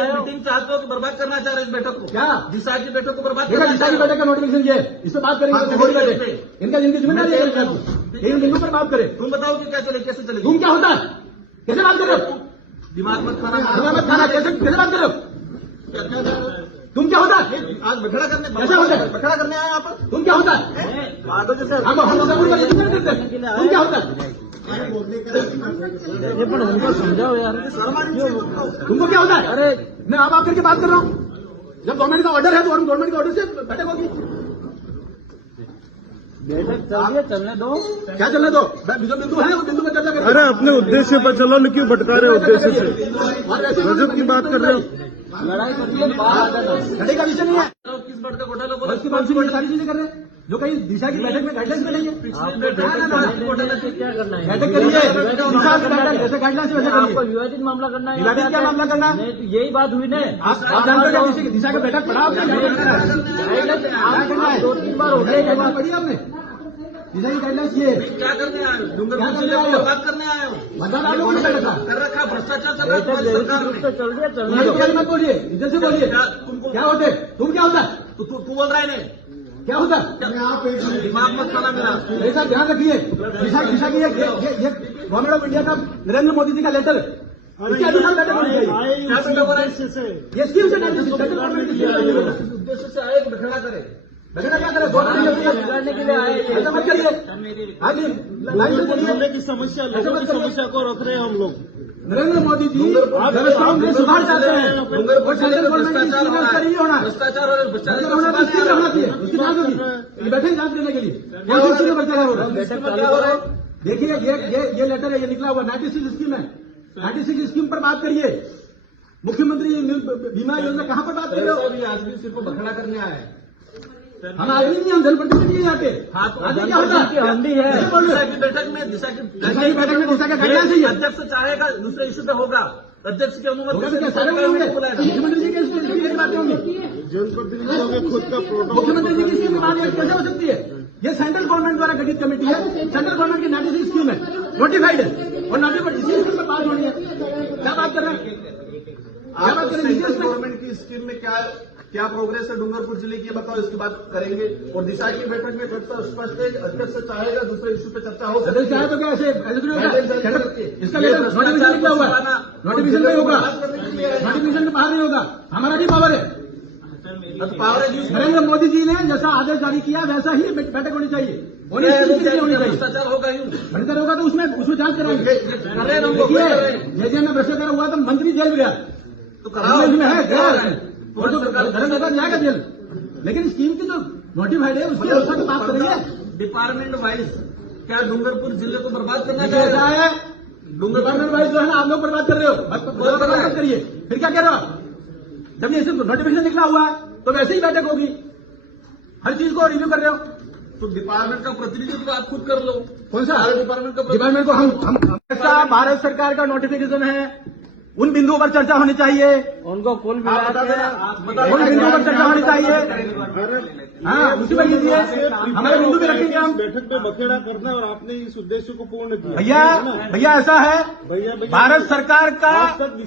Meeting चाहते हो कि बर्बाद करना चाह रहे इस बैठक को? क्या दिशा की बैठक को बर्बाद देखा, दिशा की बैठक का नोटिफिकेशन ये है, इस पर बात करेंगे। इनका जिनकी जिम्मेदारी है इन बिंदु पर बात करें। तुम बताओ कि क्या चले, कैसे चलेगी? तुम क्या होता है, कैसे बात कर रहे हो? दिमाग मत मत खाना, कैसे बात कर रहे हो? तुम क्या होता है? आज बखड़ा करने, कैसे होता है? बखड़ा करने आए यहाँ पर? तुम क्या होता है? तुम क्या होता है? उनको समझाओ यार, तुमको क्या होता है? अरे मैं आप करके बात कर रहा हूँ। जब गवर्नमेंट का ऑर्डर है तो गवर्नमेंट के ऑर्डर से बैठक होगी। चलिए चलने दो। क्या चलने दो? जो बिंदु है वो बिंदु पर चर्चा करें। अरे अपने उद्देश्य पर चलो, न क्यों भटका रहे हो उद्देश्य से? गजब की बात कर रहे हो। लड़ाई करिए, लड़ाई का विषय नहीं है। किस बात का घोटाला बोला? उसकी बात से सारी चीजें कर रहे हैं जो कहीं दिशा की बैठक में गाइडलाइंस बनेंगे। घोटाला से क्या करना है? बैठक करिए, दिशा की बैठक जैसे गाइडलाइंस वैसे आपको करिए। विवादित मामला करना है? विवादित क्या मामला करना है? नहीं तो यही बात हुई ना। आप जानते हो कि दिशा का बैठक पड़ा आपने? आप 2-3 बार हो गए गाइडलाइंस पड़ी आपने? दिशा की गाइडलाइंस ये क्या करने आए हो? डूंगरपुर जिले को बात करने आए हो? मतदान आप लोगों ने कर रखा, भ्रष्टाचार चल रहा है तुम्हारी सरकार में। चल रही है, चल रही मत बोलिए, इधर से बोलिए। क्या होते तुम? क्या होता है? तू बोल रहा है नहीं? क्या होता है? दिमाग मत खाना मेरा। ऐसा ध्यान रखिए, दिशा की ये गवर्नमेंट ऑफ इंडिया का नरेंद्र मोदी जी का लेटर है। इसके अधिकार बैठक होनी चाहिए। क्या बैठक हो रहा है? ये स्कीम से सेंट्रल गवर्नमेंट की स्कीम है। इस उद्देश्य से आए कि बखड़ा करे। बखड़ा क्या करे? बिगाड़ने के लिए आए। ऐसा मत करिए। आगे लाइन से बोलिए की समस्या, लोगों की समस्या को रख रहे हैं हम लोग। नरेंद्र मोदी जी व्यवस्था में सुधार चाहते हैं। वो सेंट्रल गवर्नमेंट की स्कीम है, उसका नहीं होना। भ्रष्टाचार और भ्रष्टाचार होना तो स्कीम रखना चाहिए। उसकी जांच होगी, बैठे जांच देने के लिए। कौन सी स्कीम में भ्रष्टाचार हो रहा है? देखिए ये लेटर है, ये निकला हुआ 96 स्कीम है। 96 स्कीम पर बात करिए। मुख्यमंत्री बीमा योजना कहाँ पर बात कर रहे हो? आदमी सिर्फ बखड़ा करने आए। हम आदमी नहीं, हम जनप्रतिनिधि नहीं आते। आदमी क्या होता है? हंडी है। दिशा की बैठक में दिशा की बैठक में दिशा का गाइडलाइंस चाहिए। अध्यक्ष चाहेगा दूसरे इश्यू पे होगा, अध्यक्ष की अनुमति से मुख्यमंत्री जी की बातें होंगी। जनप्रतिनिधियों के खुद का प्रोटोकॉल, मुख्यमंत्री जी की स्कीम बात कैसे हो सकती है? ये सेंट्रल गवर्नमेंट द्वारा गठित कमेटी है। सेंट्रल गवर्नमेंट की 96 स्कीम है, नोटिफाइड है और नोटिफाइड इसी स्कीम पर बात होनी है। क्या बात कर रहे हैं? क्या बात कर रहे हैं? गवर्नमेंट की स्कीम में क्या प्रोग्रेस है डूंगरपुर जिले की, बताओ, इसकी बात करेंगे। और दिशा की बैठक में चर्चा स्पष्ट है, अध्यक्ष चाहेगा दूसरे इश्यू पे चर्चा हो सकती है। तो क्या ऐसे इसका लेटर नोटिफिकेशन निकला हुआ है, नोटिफिकेशन नहीं होगा, नोटिफिकेशन के बाहर नहीं होगा। हमारा भी पावर है। नरेंद्र मोदी जी ने जैसा आदेश जारी किया वैसा ही बैठक होनी चाहिए। होनी चाहिए। भ्रष्टाचार होगा यूं, भ्रष्टाचार होगा तो उसमें जांच कराएंगे। जैसे में भ्रष्टाचार हुआ तो मंत्री जेल गया, तो कराओ है और तो धर्मदाता जाएगा जेल। लेकिन स्कीम की जो नोटिफाइड है उसकी व्यवस्था की बात करेंगे। डिपार्टमेंट वाइज क्या डूंगरपुर जिले को बर्बाद करना ऐसा है? डिपार्टमेंट वाइज जो है ना, आप लोग बर्बाद कर रहे हो। बर्बाद करिए, फिर क्या कह रहे हो आप? जब ये सिर्फ नोटिफिकेशन निकला हुआ है तो वैसे ही बैठक होगी। हर चीज को रिव्यू कर रहे हो तो डिपार्टमेंट का प्रतिनिधित्व आप खुद कर लो। कौन सा डिपार्टमेंट का? डिपार्टमेंट को हम भारत सरकार का नोटिफिकेशन है, उन बिंदुओं पर चर्चा होनी चाहिए। उनको कुल मिला उन बिंदुओं पर चर्चा होनी चाहिए। हाँ, उसी पर लीजिए, हमारे बिंदु भी रखेंगे हम। बैठक में बखेड़ा करना और आपने इस उद्देश्य को पूर्ण किया। भैया ऐसा है, भारत सरकार का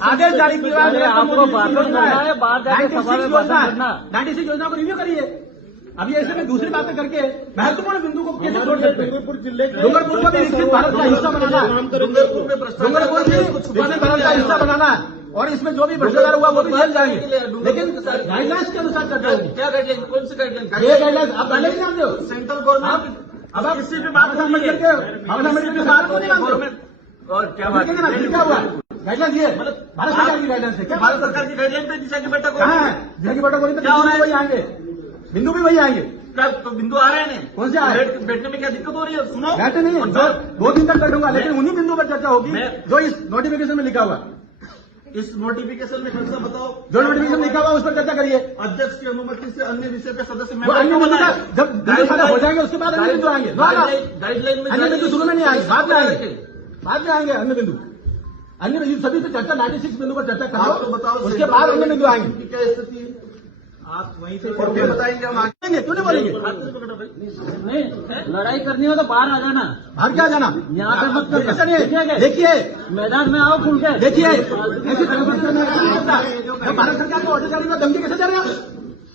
आदेश जारी किया है। आपको योजना है, बाहर जाकर सभा में भाषण करना। 96 योजना को रिव्यू करिए। अभी ऐसे में दूसरी बातें करके महत्वपूर्ण बिंदु को कैसे छोड़ सकते हैं? डूंगरपुर जिले डूंगरपुर को भी विकसित भारत का हिस्सा बनाना है। डूंगरपुर में डूंगरपुर भी भारत का हिस्सा बनाना है और इसमें जो भी भ्रष्टाचार हुआ वो भी जेल जाएंगे। लेकिन गाइडलाइंस के अनुसार चर्चा होगी। क्या गाइडलाइन? कौन सी गाइडलाइन? ये गाइडलाइंस आप गाइडलाइंस जानते हो? सेंट्रल गवर्नमेंट अब आप किसी भी बात को समझ करके के साथ को नहीं मानते हो। और क्या बात क्या हुआ? गाइडलाइंस ये भारत सरकार की गाइडलाइंस है। क्या भारत सरकार की गाइडलाइन पे दिशा की बैठक कहाँ है? दिशा की बैठक हो रही है तो वही आएंगे, बिंदु भी वही आएंगे। क्या तो बिंदु आ रहे हैं? कौन से आ रहे? बैठने में क्या दिक्कत हो रही है? सुनो, बैठे नहीं है, 2 दिन तक बैठूंगा, लेकिन उन्हीं बिंदु पर चर्चा होगी जो इस नोटिफिकेशन में लिखा हुआ। इस नोटिफिकेशन में खर्चा बताओ, जो नोटिफिकेशन लिखा हुआ उस पर चर्चा करिए। अध्यक्ष की अनुमति से अन्य विषय पे सदस्य अन्य बिंदु जब बिंदु सारे हो जाएंगे उसके बाद अन्य बिंदु आएंगे। गाइडलाइन में अन्य बिंदु शुरू में नहीं आएंगे, बाद में आएंगे, बाद में आएंगे अन्य बिंदु। अन्य सभी पे चर्चा 96 बिंदु पर चर्चा करो, तो बताओ उसके बाद अन्य बिंदु आएंगे। क्या स्थिति है? आप वहीं से और फिर बताएंगे हम आगे। बोलेंगे, क्यों नहीं बोलेंगे? नहीं, लड़ाई करनी हो तो बाहर आ जाना, बाहर क्या जाना? यहाँ पे मत कर। कैसे नहीं? देखिए मैदान में आओ खुल के। देखिए ऐसी तरह से मैं नहीं करता। मैं भारत सरकार को ऑर्डर जारी में धमकी कैसे दे रहे हो?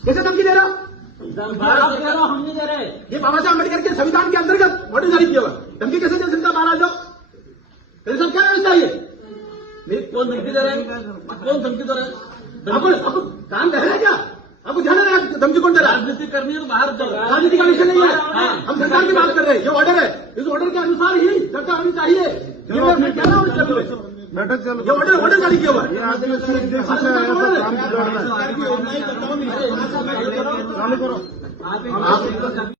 कैसे धमकी दे रहे हो? आप कह रहे हो, हम नहीं दे रहे। ये बाबा साहब अम्बेडकर के संविधान के अंतर्गत ऑर्डर जारी किया हुआ, धमकी कैसे दे सकता? बाहर आ जाओ। मेरे साथ क्या व्यवस्था है? ये कौन धमकी दे रहा है? कौन धमकी दे रहा है? आपको काम कर रहे हैं क्या? आपको ध्यान है धमकी कौन दे रहा है? राजनीति करनी है तो बाहर जाओ। राजनीति का विषय नहीं है, हम सरकार की बात कर रहे हैं। ये ऑर्डर है, इस ऑर्डर के अनुसार ही चर्चा होनी चाहिए। ये मैं कह रहा हूँ, बैठक चलो। ये ऑर्डर जारी किया हुआ है। ये आदमी सिर्फ जैसे से आया था काम बिगाड़ना है। चालू करो। आप